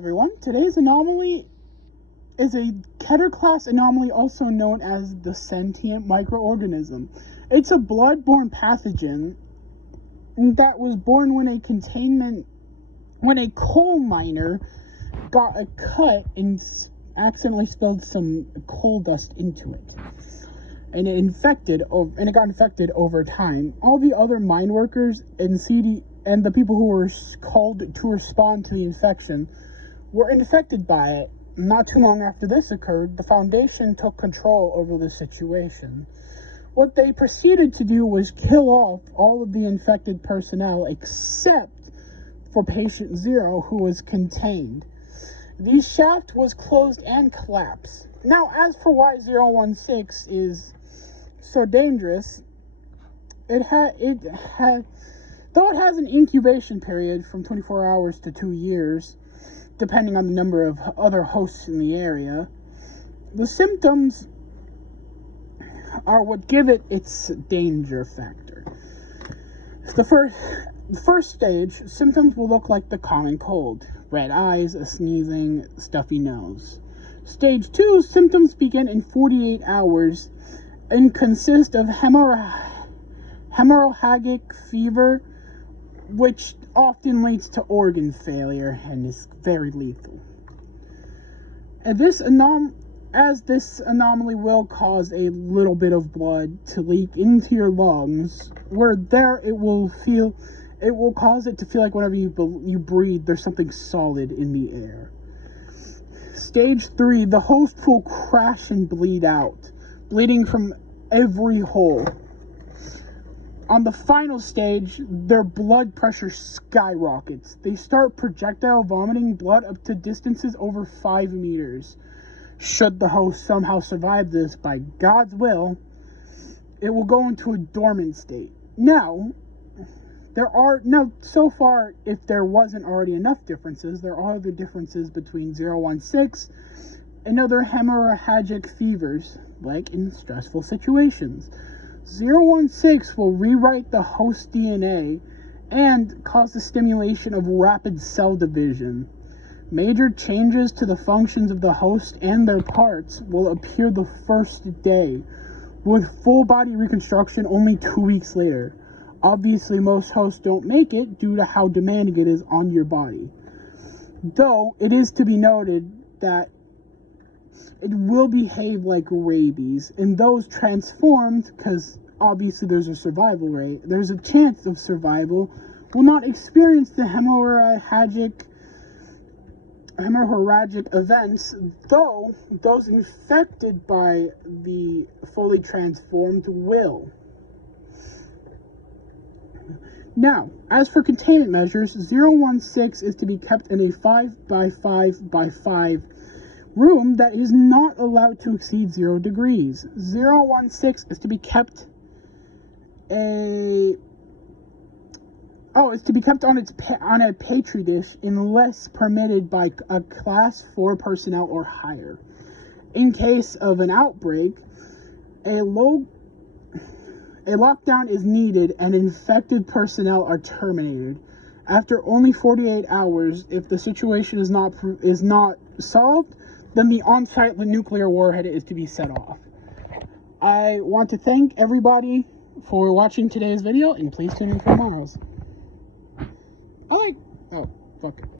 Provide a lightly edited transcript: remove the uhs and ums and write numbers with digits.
everyone. Today's anomaly is a Keter class anomaly, also known as the sentient microorganism. It's a blood-borne pathogen that was born when a coal miner got a cut and accidentally spilled some coal dust into it. And it got infected over time. All the other mine workers and the people who were called to respond to the infection were infected by it. Not too long after this occurred, the Foundation took control over the situation. What they proceeded to do was kill off all of the infected personnel except for patient 0, who was contained. The shaft was closed and collapsed. Now, as for why 016 is so dangerous, though it has an incubation period from 24 hours to 2 years, depending on the number of other hosts in the area, the symptoms are what give it its danger factor. The first stage, symptoms will look like the common cold: red eyes, a sneezing, stuffy nose. Stage 2, symptoms begin in 48 hours and consist of hemorrhagic fever, which often leads to organ failure and is very lethal. And this anomaly will cause a little bit of blood to leak into your lungs, where it will cause it to feel like whenever you breathe, there's something solid in the air. Stage 3, the host will crash and bleed out, bleeding from every hole. On the final stage, their blood pressure skyrockets. They start projectile vomiting blood up to distances over 5 meters. Should the host somehow survive this, by God's will, it will go into a dormant state. So far, if there wasn't already enough differences, there are the differences between 016 and other hemorrhagic fevers, like in stressful situations. 016 will rewrite the host DNA and cause the stimulation of rapid cell division. Major changes to the functions of the host and their parts will appear the first day, with full body reconstruction only 2 weeks later. Obviously, most hosts don't make it due to how demanding it is on your body. Though, it is to be noted that it will behave like rabies, and those transformed, because obviously there's a survival rate, there's a chance of survival, will not experience the hemorrhagic events, though those infected by the fully transformed will. Now, as for containment measures, 016 is to be kept in a 5x5x5 room that is not allowed to exceed 0 degrees. 016 is to be kept on a petri dish unless permitted by a class 4 personnel or higher. In case of an outbreak, a lockdown is needed and infected personnel are terminated. After only 48 hours, if the situation is not solved, then the on-site nuclear warhead is to be set off. I want to thank everybody for watching today's video, and please tune in for tomorrow's. Oh, fuck it.